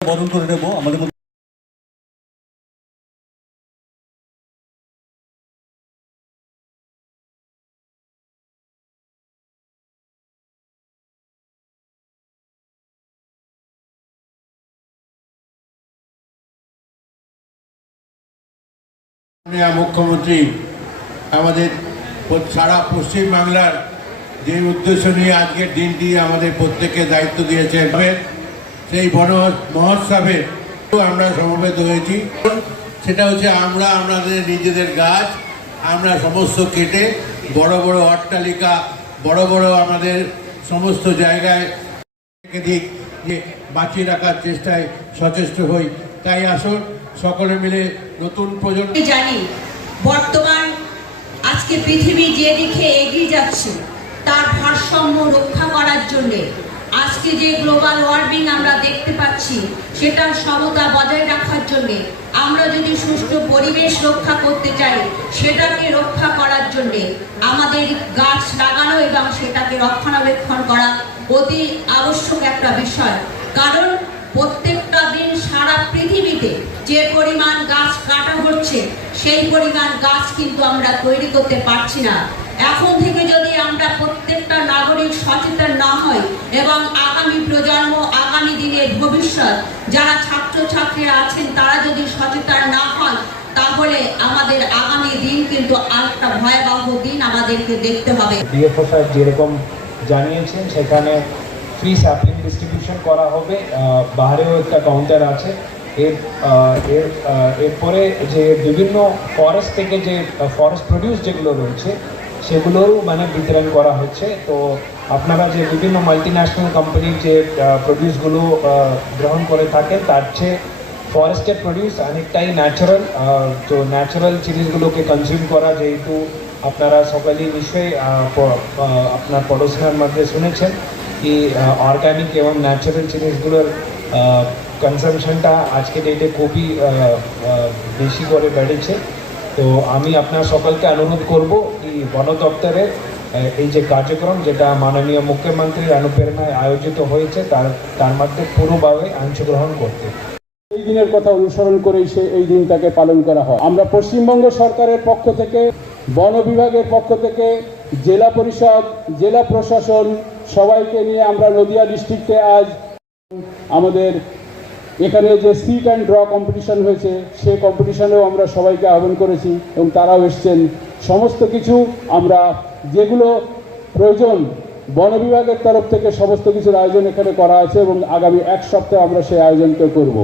বরণ করে নেব আমাদের মুখ্যমন্ত্রী, আমাদের সারা পশ্চিম বাংলার যে উদ্দেশ্য নিয়ে আজকের দিনটি আমাদের প্রত্যেককে দায়িত্ব দিয়েছেন তবে সেই বন মহোৎসবে আমরা সমবেত হয়েছি। সেটা হচ্ছে আমরা আমাদের নিজেদের গাছ, আমরা সমস্ত কেটে বড় বড় অট্টালিকা, বড় বড় আমাদের সমস্ত জায়গায় দিক যে বাঁচিয়ে রাখার চেষ্টায় সচেষ্ট হই। তাই আসুন সকলে মিলে নতুন প্রজন্ম জানি বর্তমান আজকে পৃথিবী যে দিকে এগিয়ে যাচ্ছে, তার ভারসাম্য রক্ষা করার জন্য আজকে যে গ্লোবাল ওয়ার্মিং আমরা দেখতে পাচ্ছি, সেটার সমতা বজায় রাখার জন্য আমরা যদি সুষ্ঠু পরিবেশ রক্ষা করতে চাই, সেটাকে রক্ষা করার জন্য আমাদের গাছ লাগানো এবং সেটাকে রক্ষণাবেক্ষণ করা অতি আবশ্যক একটা বিষয়। কারণ প্রত্যেকটা দিন সারা পৃথিবীতে যে পরিমাণ গাছ কাটা হচ্ছে, সেই পরিমাণ গাছ কিন্তু আমরা তৈরি করতে পারছি না। এখন থেকে যদি আমরা প্রত্যেকটা নাগরিক সচেতন না হই এবং আগামী প্রজন্ম, আগামী দিনের ভবিষ্যৎ, যারা ছাত্রছাত্রীরা আছেন, তারা যদি সচেতন না হন, তাহলে আমাদের আগামী দিন কিন্তু আরেকটা ভয়াবহ দিন আমাদেরকে দেখতে হবে। যেরকম জানিয়েছেন, সেখানে ফ্রি স্যাপলিং ডিস্ট্রিবিউশন করা হবে। বাইরেও একটা কাউন্টার আছে। এর এর এরপরে যে বিভিন্ন ফরেস্ট থেকে যে ফরেস্ট প্রডিউস যেগুলো রয়েছে, সেগুলোরও মানে বিতরণ করা হচ্ছে। তো আপনারা যে বিভিন্ন মাল্টি ন্যাশনাল কোম্পানির যে প্রডিউসগুলো গ্রহণ করে থাকেন, তার চেয়ে ফরেস্টের প্রডিউস অনেকটাই ন্যাচারাল তো ন্যাচারাল জিনিসগুলোকে কনজিউম করা যেহেতু আপনারা সকলেই নিশ্চয়ই আপনার পড়োশোনার মধ্যে শুনেছেন, কি অর্গানিক এবং ন্যাচারাল জিনিসগুলোর কনজামশনটা আজকে ডেটে খুবই বেশি করে বেড়েছে। তো আমি আপনার সকলকে অনুরোধ করব কি বন দপ্তরের এই যে কার্যক্রম যেটা মাননীয় মুখ্যমন্ত্রীর অনুপ্রেরণায় আয়োজিত হয়েছে, তার তার মধ্যে পুরোভাবে অংশগ্রহণ করতে। এই দিনের কথা অনুসরণ করেই সে এই দিনটাকে পালন করা হয়। আমরা পশ্চিমবঙ্গ সরকারের পক্ষ থেকে, বন বিভাগের পক্ষ থেকে, জেলা পরিষদ, জেলা প্রশাসন সবাইকে নিয়ে আমরা নদিয়া ডিস্ট্রিক্টে আজ আমাদের এখানে যে স্পিক অ্যান্ড ড্র কম্পিটিশন হয়েছে, সে কম্পিটিশনেও আমরা সবাইকে আহ্বান করেছি এবং তারাও এসছেন। সমস্ত কিছু আমরা যেগুলো প্রয়োজন, বন বিভাগের তরফ থেকে সমস্ত কিছুর আয়োজন এখানে করা আছে এবং আগামী এক সপ্তাহে আমরা সেই আয়োজনকে করব।